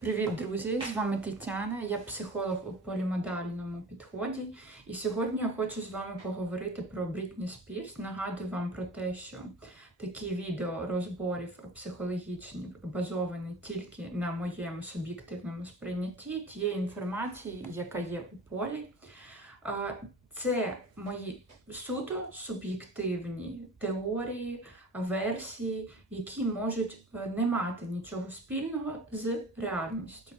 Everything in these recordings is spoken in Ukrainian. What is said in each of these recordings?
Привіт, друзі! З вами Тетяна, я психолог у полімодальному підході. І сьогодні я хочу з вами поговорити про Брітні Спірс. Нагадую вам про те, що такі відео розборів психологічні базовані тільки на моєму суб'єктивному сприйнятті тієї інформації, яка є у полі. Це мої суто суб'єктивні теорії, версії, які можуть е, не мати нічого спільного з реальністю.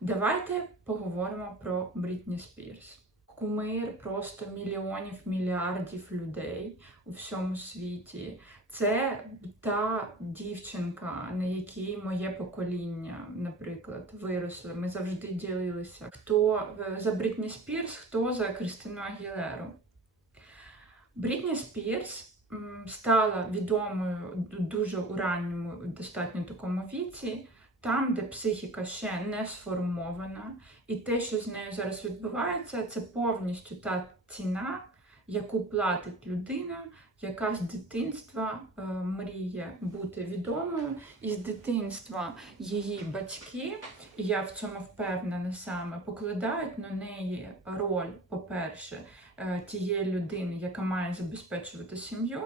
Давайте поговоримо про Брітні Спірс. Кумир просто мільйонів мільярдів людей у всьому світі. Це та дівчинка, на якій моє покоління, наприклад, виросло. Ми завжди ділилися, хто е, за Брітні Спірс, хто за Кристину Агілеру. Брітні Спірс стала відомою дуже у ранньому, достатньо такому віці, там, де психіка ще не сформована, і те, що з нею зараз відбувається, це повністю та ціна, яку платить людина, яка з дитинства е, мріє бути відомою, і з дитинства її батьки, і я в цьому впевнена саме, покладають на неї роль, по-перше, тієї людини, яка має забезпечувати сім'ю.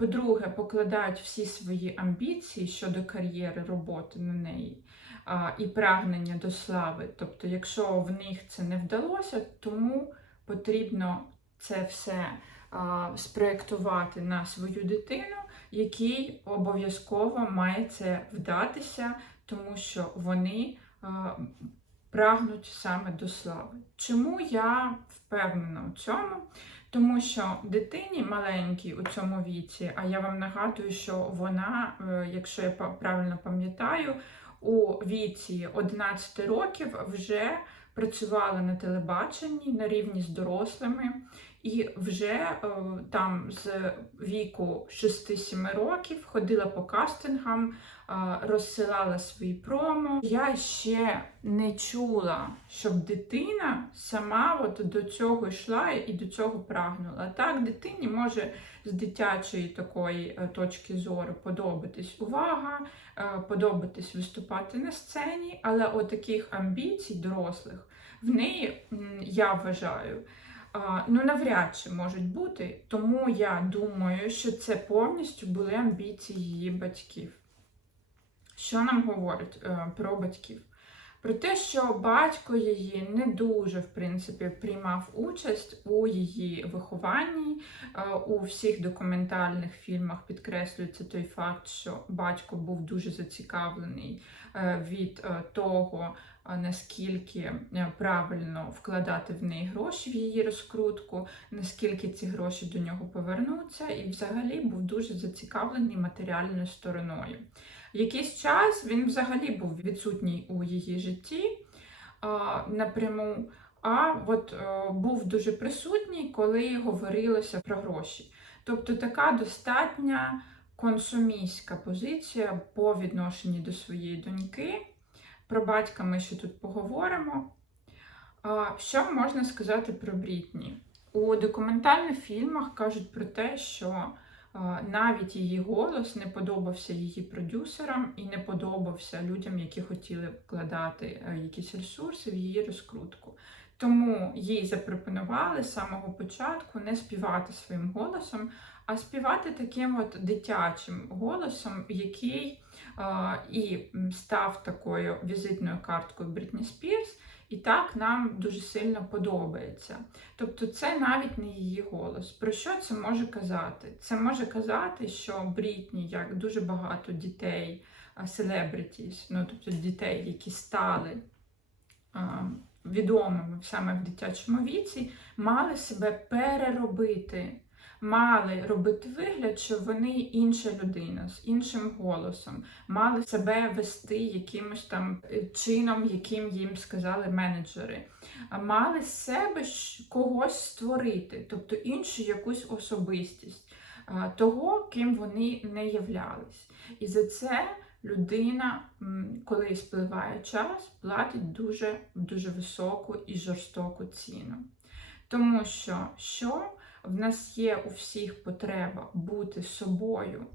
По-друге, покладають всі свої амбіції щодо кар'єри, роботи на неї а, і прагнення до слави. Тобто, якщо в них це не вдалося, тому потрібно це все а, спроєктувати на свою дитину, якій обов'язково має це вдатися, тому що вони а, прагнуть саме до слави. Чому я впевнена у цьому? Тому що дитині маленькій у цьому віці, а я вам нагадую, що вона, е, якщо я правильно пам'ятаю, у віці 11 років вже працювала на телебаченні на рівні з дорослими, і вже е, там з віку 6-7 років ходила по кастингам, розсилала свої промо. Я ще не чула, щоб дитина сама от до цього йшла і до цього прагнула. Так, дитині може з дитячої такої е, точки зору подобатись увага, е, подобатись виступати на сцені, але от таких амбіцій дорослих в неї, я вважаю, ну навряд чи можуть бути. Тому я думаю, що це повністю були амбіції її батьків. Що нам говорять е, про батьків? Про те, що батько її не дуже, в принципі, приймав участь у її вихованні. Е, У всіх документальних фільмах підкреслюється той факт, що батько був дуже зацікавлений е, від того, наскільки правильно вкладати в неї гроші в її розкрутку, наскільки ці гроші до нього повернуться, і взагалі був дуже зацікавлений матеріальною стороною. Якийсь час він взагалі був відсутній у її житті а, напряму, а от е, був дуже присутній, коли говорилося про гроші. Тобто така достатня консумійська позиція по відношенню до своєї доньки. Про батька ми ще тут поговоримо. А, Що можна сказати про Брітні? У документальних фільмах кажуть про те, що а, навіть її голос не подобався її продюсерам і не подобався людям, які хотіли вкладати е, якісь ресурси в її розкрутку. Тому їй запропонували з самого початку не співати своїм голосом, а співати таким от дитячим голосом, який а, і став такою візитною карткою Брітні Спірс, і так нам дуже сильно подобається. Тобто це навіть не її голос. Про що це може казати? Це може казати, що Брітні, як дуже багато дітей, селебритіс, ну тобто дітей, які стали відомими саме в дитячому віці, мали себе переробити. Мали робити вигляд, що вони інша людина з іншим голосом, мали себе вести якимось там е, чином, яким їм сказали менеджери, мали з себе когось створити, тобто іншу якусь особистість того, ким вони не являлись. І за це людина, коли спливає час, платить дуже, дуже високу і жорстоку ціну. Тому що що в нас є у всіх потреба бути собою,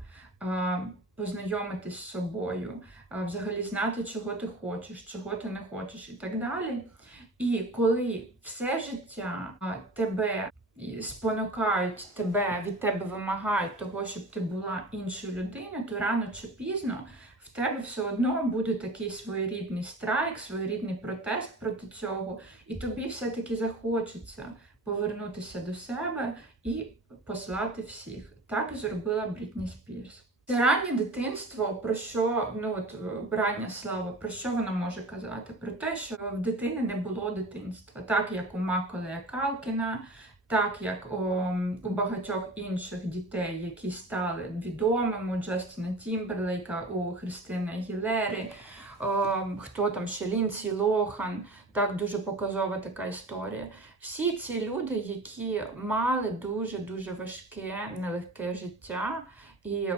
познайомитись з собою, взагалі знати, чого ти хочеш, чого ти не хочеш, і так далі. І коли все життя тебе спонукають тебе, від тебе вимагають того, щоб ти була іншою людиною, то рано чи пізно в тебе все одно буде такий своєрідний страйк, своєрідний протест проти цього, і тобі все-таки захочеться повернутися до себе і послати всіх. Так зробила Брітні Спірс. Це раннє дитинство, про що ну от е, рання слава, про що вона може казати? Про те, що в дитини не було дитинства, так як у Маколея Калкіна, так як о, у багатьох інших дітей, які стали відомими, у Джастіна Тімберлейка, у Христини Гілери, о, хто там ще Лінсі Лохан, так дуже показова така історія. Всі ці люди, які мали дуже-дуже важке, нелегке життя. І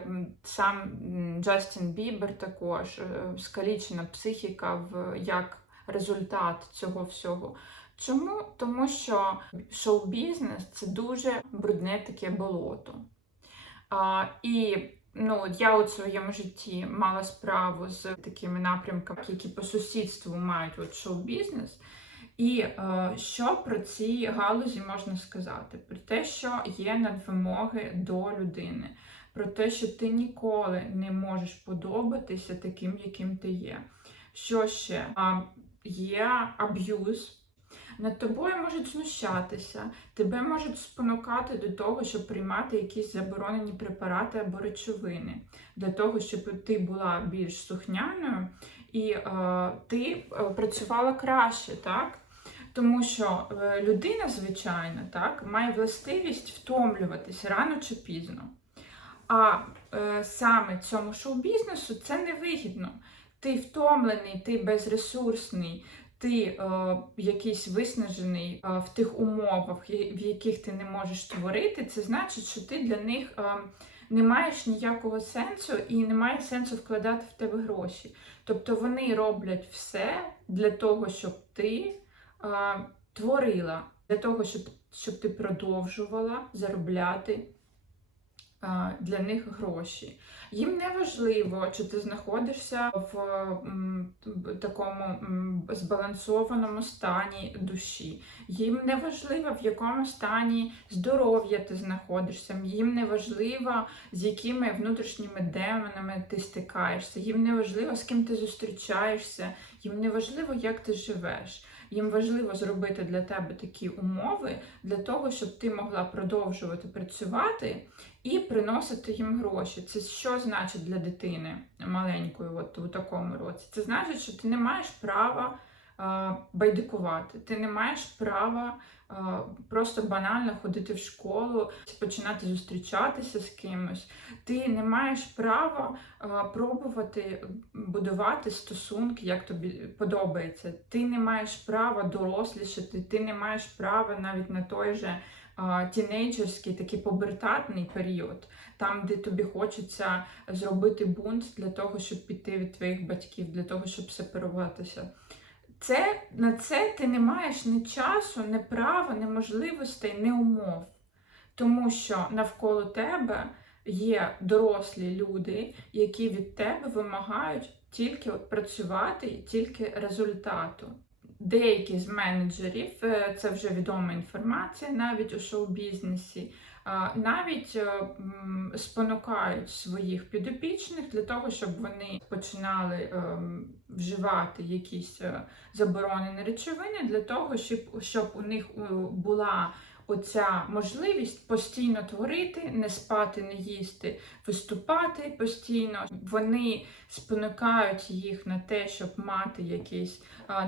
сам Джастін Бібер також е, скалічена психіка в як результат цього всього. Чому? Тому що шоу-бізнес це дуже брудне таке болото. А, і ну, я у своєму житті мала справу з такими напрямками, які по сусідству мають от шоу-бізнес. І е, що про ці галузі можна сказати? Про те, що є надвимоги до людини, про те, що ти ніколи не можеш подобатися таким, яким ти є. Що ще? Є аб'юз. Над тобою можуть знущатися, тебе можуть спонукати до того, щоб приймати якісь заборонені препарати або речовини, для того, щоб ти була більш сухняною і е, ти е, працювала краще, так? Тому що е, людина, звичайно, так, має властивість втомлюватися рано чи пізно. А е, саме цьому шоу-бізнесу це невигідно. Ти втомлений, ти безресурсний, ти е, якийсь виснажений е, в тих умовах, в яких ти не можеш творити, це значить, що ти для них е, не маєш ніякого сенсу і немає сенсу вкладати в тебе гроші. Тобто вони роблять все для того, щоб ти е, творила, для того, щоб, щоб ти продовжувала заробляти е, для них гроші. Їм не важливо, чи ти знаходишся в м, такому м, збалансованому стані душі. Їм не важливо, в якому стані здоров'я ти знаходишся. Їм не важливо, з якими внутрішніми демонами ти стикаєшся. Їм не важливо, з ким ти зустрічаєшся. Їм не важливо, як ти живеш. Їм важливо зробити для тебе такі умови для того, щоб ти могла продовжувати працювати і приносити їм гроші. Це що значить для дитини маленької, от у такому році? Це значить, що ти не маєш права байдикувати, ти не маєш права просто банально ходити в школу, починати зустрічатися з кимось. Ти не маєш права пробувати будувати стосунки, як тобі подобається. Ти не маєш права дорослішати, ти не маєш права навіть на той же тінейджерський такий побертатний період, там, де тобі хочеться зробити бунт для того, щоб піти від твоїх батьків, для того, щоб сепаруватися. Це, на це ти не маєш ні часу, ні права, ні можливостей, ні умов. Тому що навколо тебе є дорослі люди, які від тебе вимагають тільки от працювати і тільки результату. Деякі з менеджерів, е, це вже відома інформація, навіть у шоу-бізнесі, навіть е, спонукають своїх підопічних для того, щоб вони починали ем, вживати якісь е, заборонені речовини, для того, щоб, у них е, була оця можливість постійно творити, не спати, не їсти, виступати постійно. Вони спонукають їх на те, щоб мати якісь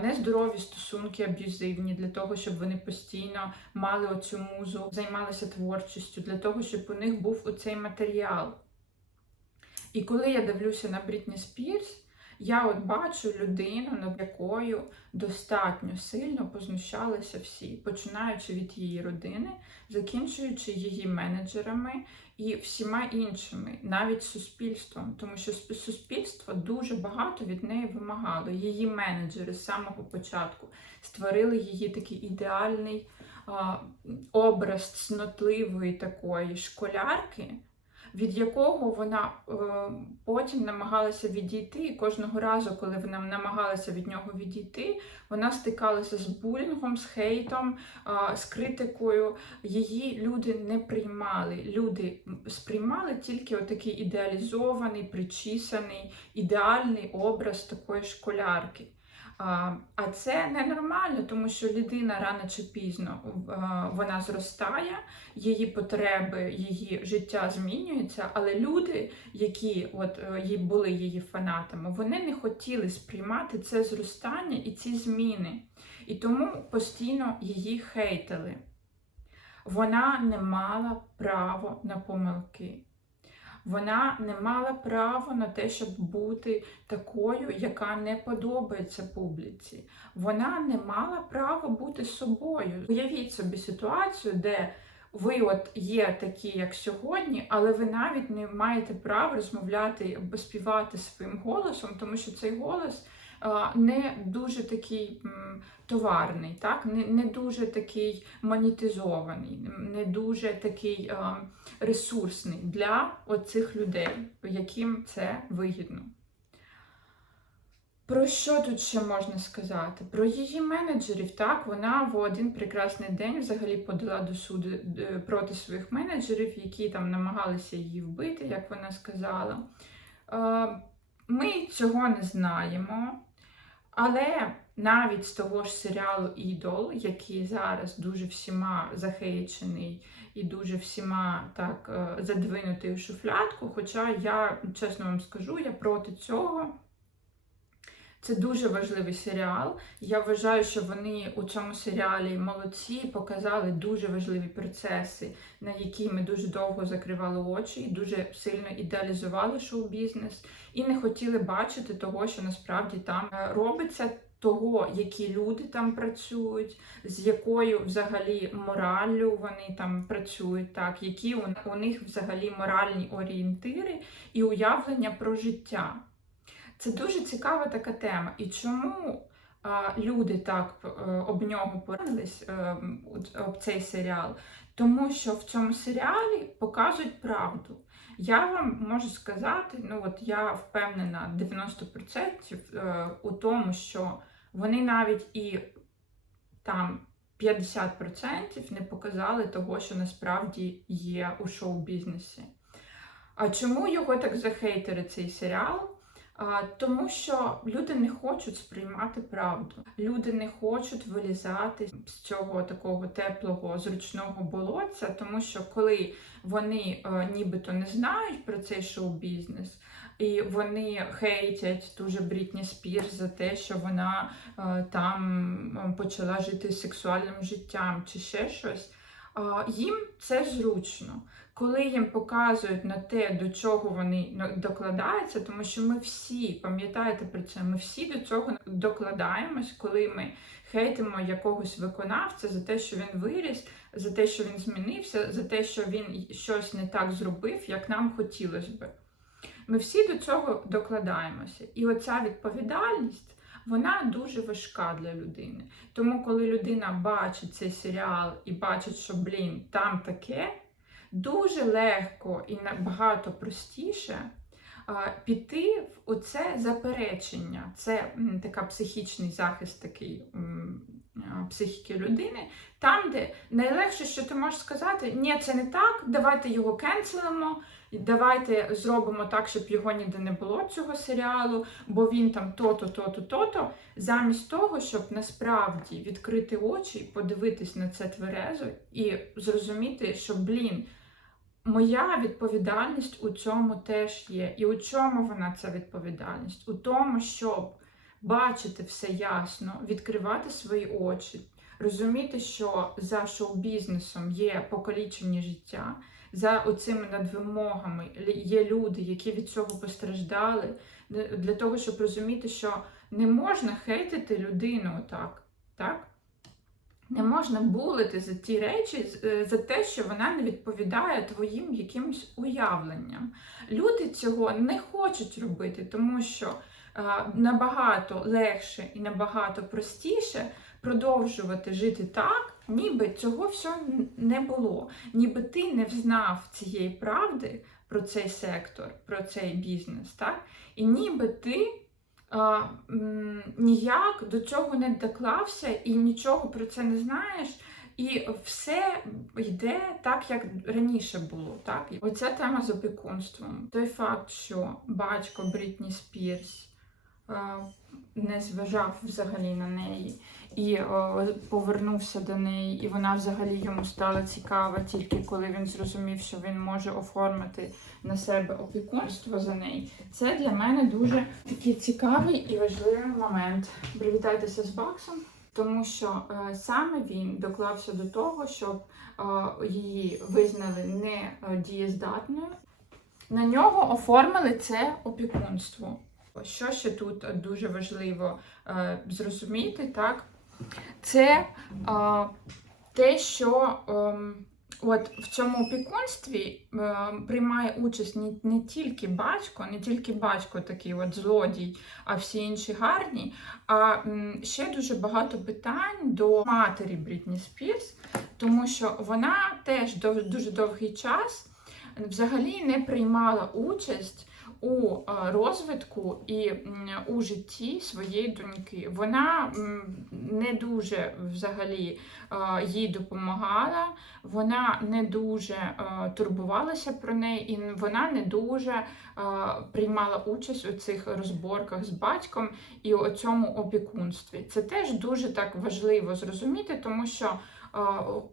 нездорові стосунки, аб'юзивні, для того, щоб вони постійно мали оцю музу, займалися творчістю, для того, щоб у них був оцей матеріал. І коли я дивлюся на Брітні Спірс, я от бачу людину, над якою достатньо сильно познущалися всі, починаючи від її родини, закінчуючи її менеджерами і всіма іншими, навіть суспільством, тому що сп- суспільство дуже багато від неї вимагало. Її менеджери з самого початку створили її такий ідеальний а, образ цнотливої такої школярки. Від якого вона е, потім намагалася відійти. І кожного разу, коли вона намагалася від нього відійти, вона стикалася з булінгом, з хейтом, е, з критикою. Її люди не приймали. Люди сприймали тільки отакий ідеалізований, причісаний, ідеальний образ такої школярки. А це ненормально, тому що людина рано чи пізно вона зростає, її потреби, її життя змінюється, але люди, які от е, були її фанатами, вони не хотіли сприймати це зростання і ці зміни. І тому постійно її хейтили. Вона не мала права на помилки. Вона не мала права на те, щоб бути такою, яка не подобається публіці. Вона не мала права бути собою. Уявіть собі ситуацію, де ви от є такі, як сьогодні, але ви навіть не маєте права розмовляти або співати своїм голосом, тому що цей голос не дуже такий товарний, так? не дуже такий монетизований, не дуже такий ресурсний для оцих людей, яким це вигідно. Про що тут ще можна сказати? Про її менеджерів. Так, вона в один прекрасний день взагалі подала до суду проти своїх менеджерів, які там намагалися її вбити, як вона сказала. Ми цього не знаємо. Але навіть з того ж серіалу Ідол, який зараз дуже всіма захейчений і дуже всіма так е, задвинутий у шуфлятку, хоча я, чесно вам скажу, я проти цього. Це дуже важливий серіал. Я вважаю, що вони у цьому серіалі молодці показали дуже важливі процеси, на які ми дуже довго закривали очі і дуже сильно ідеалізували шоу-бізнес, і не хотіли бачити того, що насправді там е, робиться. Того, які люди там працюють, з якою взагалі мораллю вони там працюють, так, які у них взагалі моральні орієнтири і уявлення про життя. Це дуже цікава така тема. І чому а, люди так е, об нього порадились е, об цей серіал? Тому що в цьому серіалі показують правду. Я вам можу сказати, ну от я впевнена 90% е, у тому, що вони навіть і там 50% не показали того, що насправді є у шоу-бізнесі. А чому його так захейтери цей серіал? Тому що люди не хочуть сприймати правду, люди не хочуть вилізати з цього такого теплого, зручного болотця, тому що коли вони е, нібито не знають про цей шоу-бізнес, і вони хейтять дуже Брітні Спірс за те, що вона е, там почала жити сексуальним життям чи ще щось. Їм це зручно коли їм показують на те, до чого вони докладаються, тому що ми всі, пам'ятаєте про це, ми всі до цього докладаємось, коли ми хейтимо якогось виконавця за те, що він виріс, за те, що він змінився, за те, що він щось не так зробив, як нам хотілося би. Ми всі до цього докладаємося. І оця відповідальність. Вона дуже важка для людини. Тому, коли людина бачить цей серіал і бачить, що блін, там таке, дуже легко і набагато простіше піти в оце заперечення. Це така психічний захист такий психіки людини, там, де найлегше, що ти можеш сказати, ні, це не так, давайте його кенселимо, давайте зробимо так, щоб його ніде не було цього серіалу, бо він там то-то, то-то, то-то, замість того, щоб насправді відкрити очі, подивитись на це тверезо і зрозуміти, що, блін, Моя відповідальність у цьому теж є. І у чому вона ця відповідальність? У тому, щоб бачити все ясно, відкривати свої очі, розуміти, що за шоу-бізнесом є покалічені життя, за оцими надвимогами є люди, які від цього постраждали, для того, щоб розуміти, що не можна хейтити людину так. так? Не можна булити за ті речі, е, за те, що вона не відповідає твоїм якимось уявленням. Люди цього не хочуть робити, тому що е, набагато легше і набагато простіше продовжувати жити так, ніби цього всього не було, ніби ти не взнав цієї правди про цей сектор, про цей бізнес, так? І ніби ти а, ніяк до цього не доклався і нічого про це не знаєш. І все йде так, як раніше було. Так? Оця тема з опікунством. Той факт, що батько Брітні Спірс е, не зважав взагалі на неї і е, повернувся до неї, і вона взагалі йому стала цікава тільки коли він зрозумів, що він може оформити на себе опікунство за неї. Це для мене дуже такий цікавий і важливий момент. Привітайтеся з Баксом. Тому що е, саме він доклався до того, щоб е, її визнали не е, дієздатною. На нього оформили це опікунство. Що ще тут дуже важливо е, зрозуміти, так? Це е, те, що е, от в цьому опікунстві е, приймає участь не, не тільки батько, не тільки батько такий от злодій, а всі інші гарні. А м, ще дуже багато питань до матері Брітні Спірс, тому що вона теж дов- дуже довгий час взагалі не приймала участь у е, розвитку і у житті своєї доньки. Вона не дуже взагалі е, їй допомагала, вона не дуже е, турбувалася про неї, і вона не дуже приймала участь у цих розборках з батьком і у цьому опікунстві. Це теж дуже так важливо зрозуміти, тому що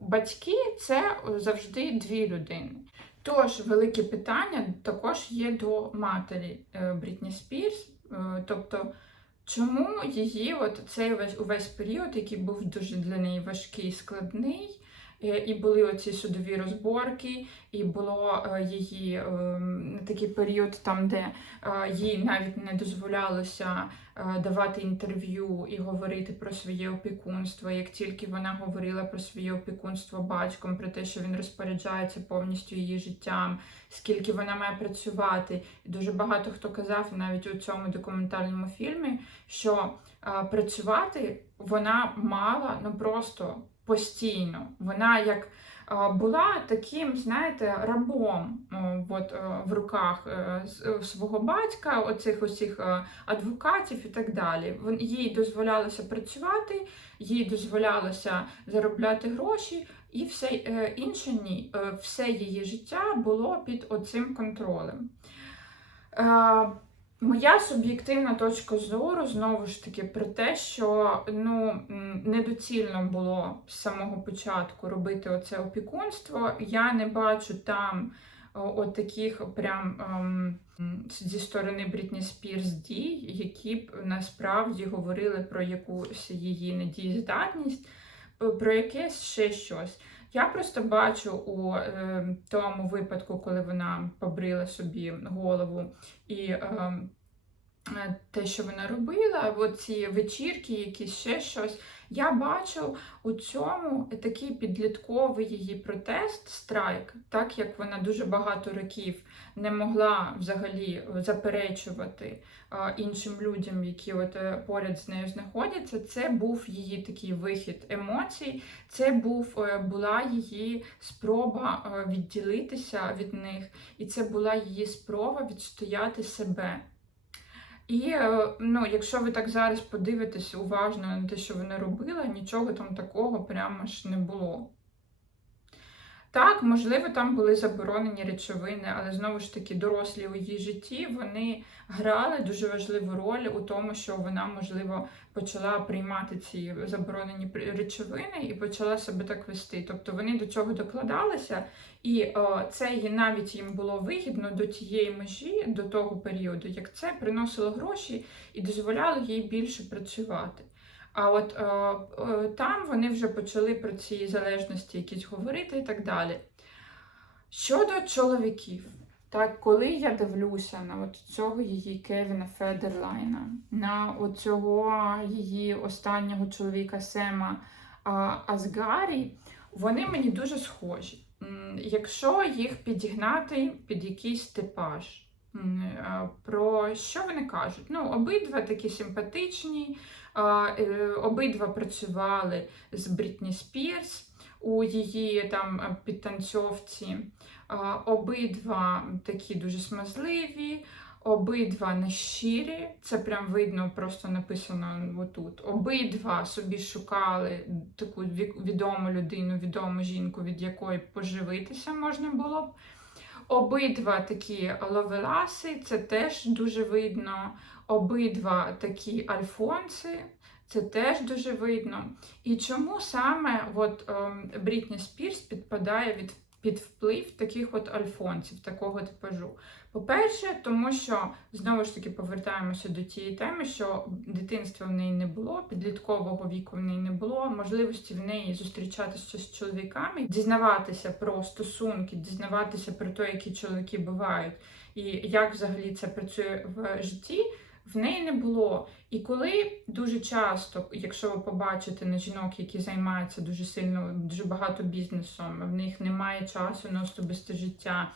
батьки це завжди дві людини. Тож, велике питання також є до матері е, Брітні Спірс. Е, Тобто, чому її от цей увесь, увесь період, який був дуже для неї важкий, і складний, і були оці судові розборки, і було е, її е, такий період, там, де е, їй навіть не дозволялося е, давати інтерв'ю і говорити про своє опікунство. Як тільки вона говорила про своє опікунство батьком, про те, що він розпоряджається повністю її життям, скільки вона має працювати. І дуже багато хто казав навіть у цьому документальному фільмі, що е, працювати вона мала ну просто постійно. Вона як е, була таким, знаєте, рабом от, е, в руках е, свого батька, оцих усіх адвокатів і так далі. Їй дозволялося працювати, їй дозволялося заробляти гроші, і все інше ні. Все її життя було під оцим контролем. Моя суб'єктивна точка зору знову ж таки про те, що ну недоцільно було з самого початку робити оце опікунство. Я не бачу там от таких прям ем, зі сторони Брітні Спірс дій, які б насправді говорили про якусь її недієздатність, про якесь ще щось. Я просто бачу у е, тому випадку, коли вона побрила собі голову і е, е, те, що вона робила, ці вечірки, якісь ще щось. Я бачу у цьому такий підлітковий її протест, страйк, так як вона дуже багато років не могла взагалі заперечувати іншим людям, які от е, поряд з нею знаходяться. Це був її такий вихід емоцій, це був е, була її спроба е, відділитися від них, і це була її спроба відстояти себе. І ну, якщо ви так зараз подивитесь уважно на те, що вона робила, нічого там такого прямо ж не було. Так, можливо, там були заборонені речовини, але знову ж таки, дорослі у її житті вони грали дуже важливу роль у тому, що вона, можливо, почала приймати ці заборонені речовини і почала себе так вести. Тобто вони до цього докладалися, і е, це їй навіть їм було вигідно до тієї межі, до того періоду, як це приносило гроші і дозволяло їй більше працювати. А от е, е, там вони вже почали про ці залежності якісь говорити і так далі. Щодо чоловіків, так, коли я дивлюся на от цього її Кевіна Федерлайна, на цього її останнього чоловіка Сема Асгарі, вони мені дуже схожі. Якщо їх підігнати під якийсь типаж, про що вони кажуть? Ну, обидва такі симпатичні, е, обидва працювали з Брітні Спірс. у її там е, підтанцьовці. Обидва такі дуже смазливі, обидва нещирі. Це прям видно, просто написано отут. Обидва собі шукали таку відому людину, відому жінку, від якої поживитися можна було б. Обидва такі ловеласи, це теж дуже видно. Обидва такі альфонси, це теж дуже видно. І чому саме от, ем, Брітні Спірс підпадає від, під вплив таких от альфонсів, такого типажу? По-перше, тому що знову ж таки повертаємося до тієї теми, що дитинства в неї не було, підліткового віку в неї не було, можливості в неї зустрічатися з чоловіками, дізнаватися про стосунки, дізнаватися про те, які чоловіки бувають, і як взагалі це працює в житті. В неї не було. І коли дуже часто, якщо ви побачите на жінок, які займаються дуже сильно, дуже багато бізнесом, в них немає часу на особисте життя,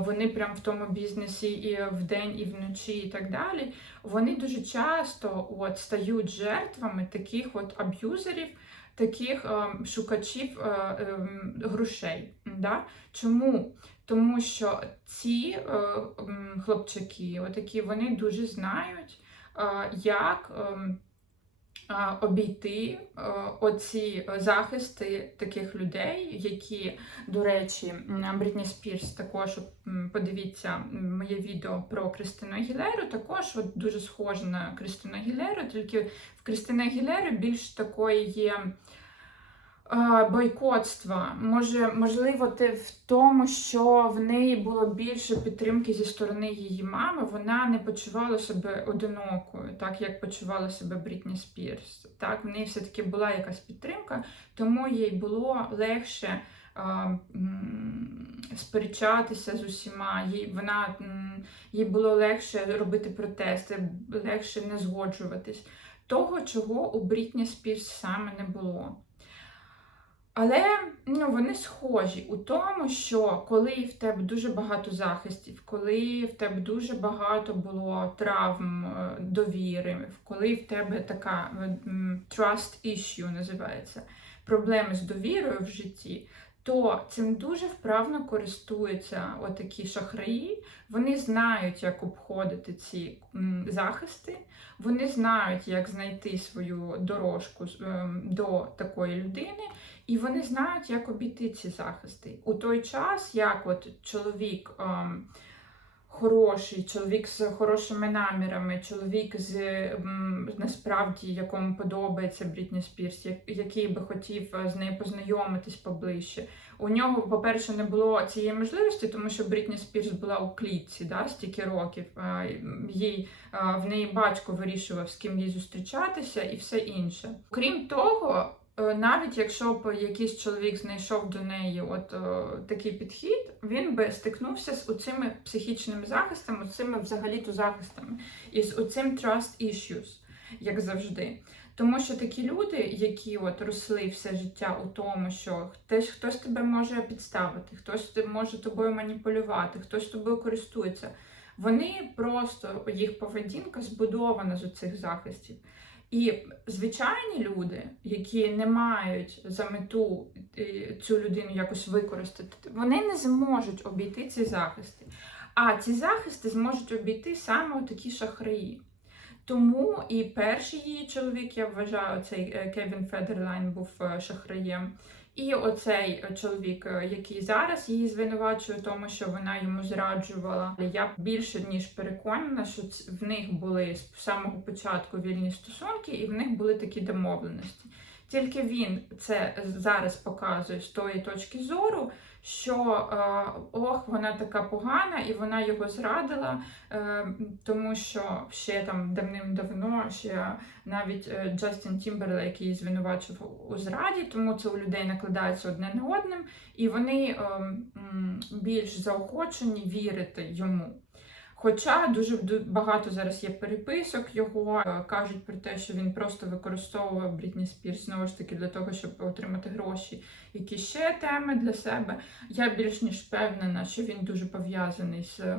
вони прям в тому бізнесі і вдень, і вночі, і так далі. Вони дуже часто от стають жертвами таких от аб'юзерів, таких ем, шукачів е, ем, грошей. Да? Чому? Тому що ці е, м, хлопчаки, отакі, вони дуже знають, е, як ем, е, обійти оці захисти таких людей, які, до речі, Брітні Спірс також подивіться моє відео про Кристину Агілеру, також от дуже схоже на Кристину Агілеру, тільки в Кристини Агілери більш такої є. Е, Бойкотства. Може, можливо, те в тому, що в неї було більше підтримки зі сторони її мами. Вона не почувала себе одинокою, так як почувала себе Брітні Спірс. Так, в неї все-таки була якась підтримка, тому їй було легше а, м, сперечатися з усіма. Їй, вона, їй було легше робити протести, легше не згоджуватись. Того, чого у Брітні Спірс саме не було. Але ну, вони схожі у тому, що коли в тебе дуже багато захистів, коли в тебе дуже багато було травм е, довіри, коли в тебе така е, trust issue називається, проблеми з довірою в житті, то цим дуже вправно користуються отакі шахраї. Вони знають, як обходити ці захисти, вони знають, як знайти свою дорожку ем, до такої людини. І вони знають, як обійти ці захисти. У той час, як от чоловік ем, хороший, чоловік з хорошими намірами, чоловік з ем, насправді якому подобається Брітні Спірс, який би хотів е, з нею познайомитись поближче. У нього, по-перше, не було цієї можливості, тому що Брітні Спірс була у клітці да, стільки років. Е, Їй, е, в неї батько вирішував, з ким їй зустрічатися і все інше. Крім того, навіть якщо б якийсь чоловік знайшов до неї от е, такий підхід, він би стикнувся з оцими психічними захистами, цими взагалі-то захистами, і з оцим trust issues, як завжди. Тому що такі люди, які от росли все життя у тому, що хтось, хтось тебе може підставити, хтось може тобою маніпулювати, хтось тобою користується, вони просто їх поведінка збудована з цих захистів. І звичайні люди, які не мають за мету е, цю людину якось використати, вони не зможуть обійти ці захисти. А ці захисти зможуть обійти саме такі шахраї. Тому і перший її чоловік, я вважаю, цей е, Кевін Федерлайн був е, шахраєм. І оцей е, чоловік, е, який зараз її звинувачує, тому що вона йому зраджувала. Я більше ніж переконана, що в них були з самого початку вільні стосунки, і в них були такі домовленості. Тільки він це зараз показує з тої точки зору, що е, ох, вона така погана, і вона його зрадила, е, тому що ще там давним-давно ще навіть е, Джастін Тімберлейк її звинувачував у зраді, тому це у людей накладається одне на одним, і вони е, більш заохочені вірити йому. Хоча дуже ду- багато зараз є переписок його, е, кажуть про те, що він просто використовував Брітні Спірс знову ж таки для того, щоб отримати гроші. Які ще теми для себе. Я більш ніж впевнена, що він дуже пов'язаний з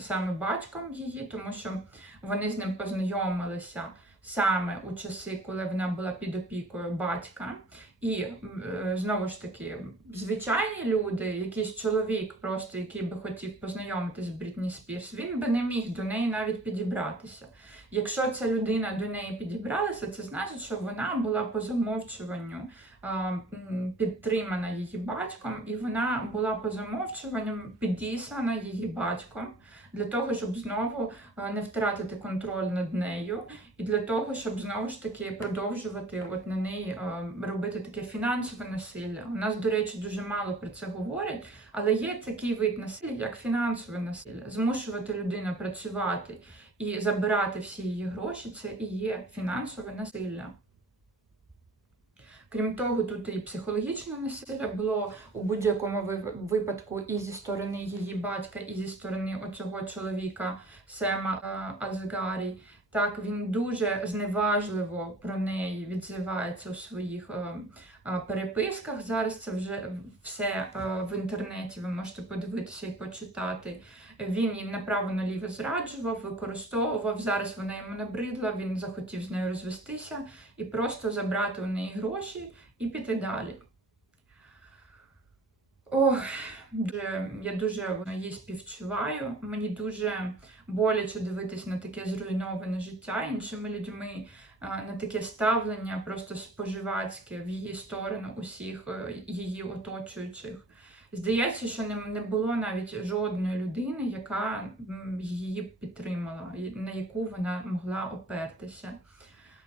саме батьком її, тому що вони з ним познайомилися саме у часи, коли вона була під опікою батька. І е, знову ж таки, звичайні люди, якийсь чоловік, просто який би хотів познайомитись з Брітні Спірс, він би не міг до неї навіть підібратися. Якщо ця людина до неї підібралася, це значить, що вона була по замовчуванню підтримана її батьком, і вона була по замовчуванням підіслана її батьком для того, щоб знову не втратити контроль над нею, і для того, щоб знову ж таки продовжувати от на неї робити таке фінансове насилля. У нас, до речі, дуже мало про це говорять, але є такий вид насилля, як фінансове насилля, змушувати людину працювати і забирати всі її гроші це і є фінансове насилля. Крім того, тут і психологічне насилля було у будь-якому випадку і зі сторони її батька, і зі сторони оцього чоловіка Сема е, Азгарі. Так, він дуже зневажливо про неї відзивається у своїх е, переписках. Зараз це вже все в інтернеті. Ви можете подивитися і почитати. Він її направо-наліво зраджував, використовував. Зараз вона йому набридла, він захотів з нею розвестися і просто забрати у неї гроші і піти далі. Ох, я дуже їй співчуваю. Мені дуже боляче дивитись на таке зруйноване життя іншими людьми, на таке ставлення просто споживацьке в її сторону усіх е, її оточуючих. Здається, що не, не було навіть жодної людини, яка її підтримала, на яку вона могла опертися.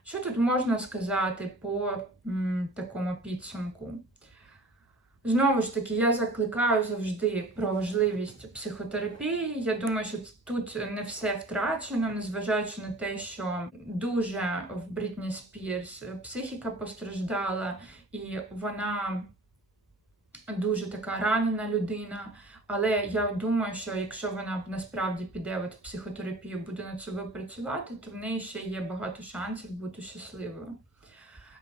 Що тут можна сказати по такому підсумку? Знову ж таки, я закликаю завжди про важливість психотерапії. Я думаю, що тут не все втрачено, незважаючи на те, що дуже в Брітні Спірс психіка постраждала, і вона дуже така ранена людина. Але я думаю, що якщо вона насправді піде от в психотерапію, буде над собою працювати, то в неї ще є багато шансів бути щасливою.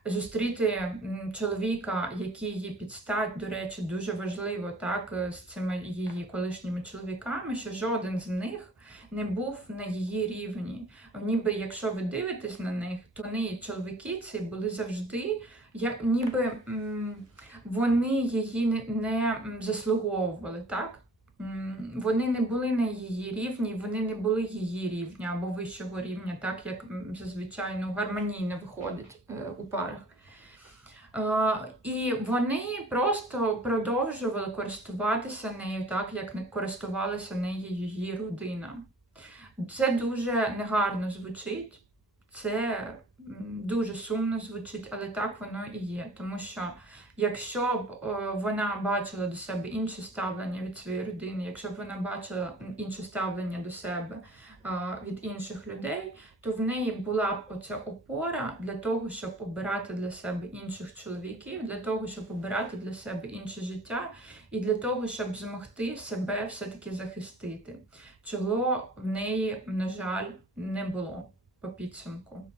Зустріти чоловіка, який її підстать, до речі, дуже важливо так, е, з цими її колишніми чоловіками, що жоден з них не був на її рівні. Ніби якщо ви дивитесь на них, то вони, чоловіки, ці були завжди, як ніби. вони її не заслуговували, так? Вони не були на її рівні, вони не були її рівня або вищого рівня, так як зазвичай ну, гармонійно виходить е, у парах. Е, і вони просто продовжували користуватися нею так, як не користувалася нею її родина. Це дуже негарно звучить, це дуже сумно звучить, але так воно і є. Тому що якщо б е, вона бачила до себе інше ставлення від своєї родини, якщо б вона бачила інше ставлення до себе е, від інших людей, то в неї була б оця опора для того, щоб обирати для себе інших чоловіків, для того, щоб обирати для себе інше життя, і для того, щоб змогти себе все-таки захистити, чого в неї, на жаль, не було по підсумку.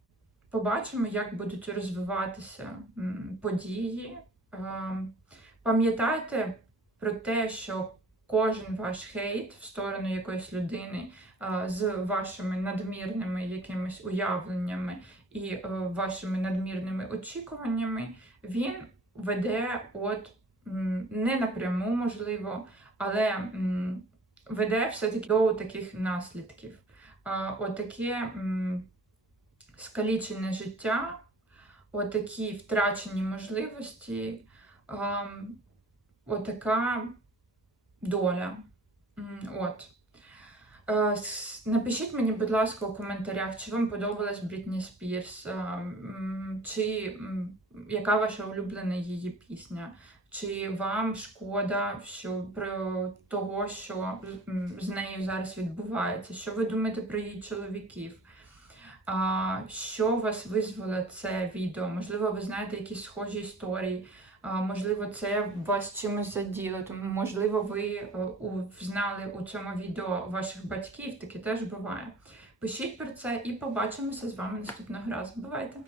Побачимо, як будуть розвиватися події. Ем, Пам'ятайте про те, що кожен ваш хейт в сторону якоїсь людини е, з вашими надмірними якимись уявленнями і е, вашими надмірними очікуваннями, він веде от не напряму, можливо, але веде все-таки до таких наслідків. Е, Отаке скалічене життя, отакі втрачені можливості, ем, отака доля. От. Е, Напишіть мені, будь ласка, у коментарях, чи вам подобалась Брітні Спірс, е, чи яка ваша улюблена її пісня, чи вам шкода що, про того, що з нею зараз відбувається, що ви думаєте про її чоловіків? Що вас визвало це відео? Можливо, ви знаєте якісь схожі історії, можливо, це вас чимось заділо, тому можливо, ви е, взнали у цьому відео ваших батьків, таке теж буває. Пишіть про це і побачимося з вами наступного разу. Бувайте!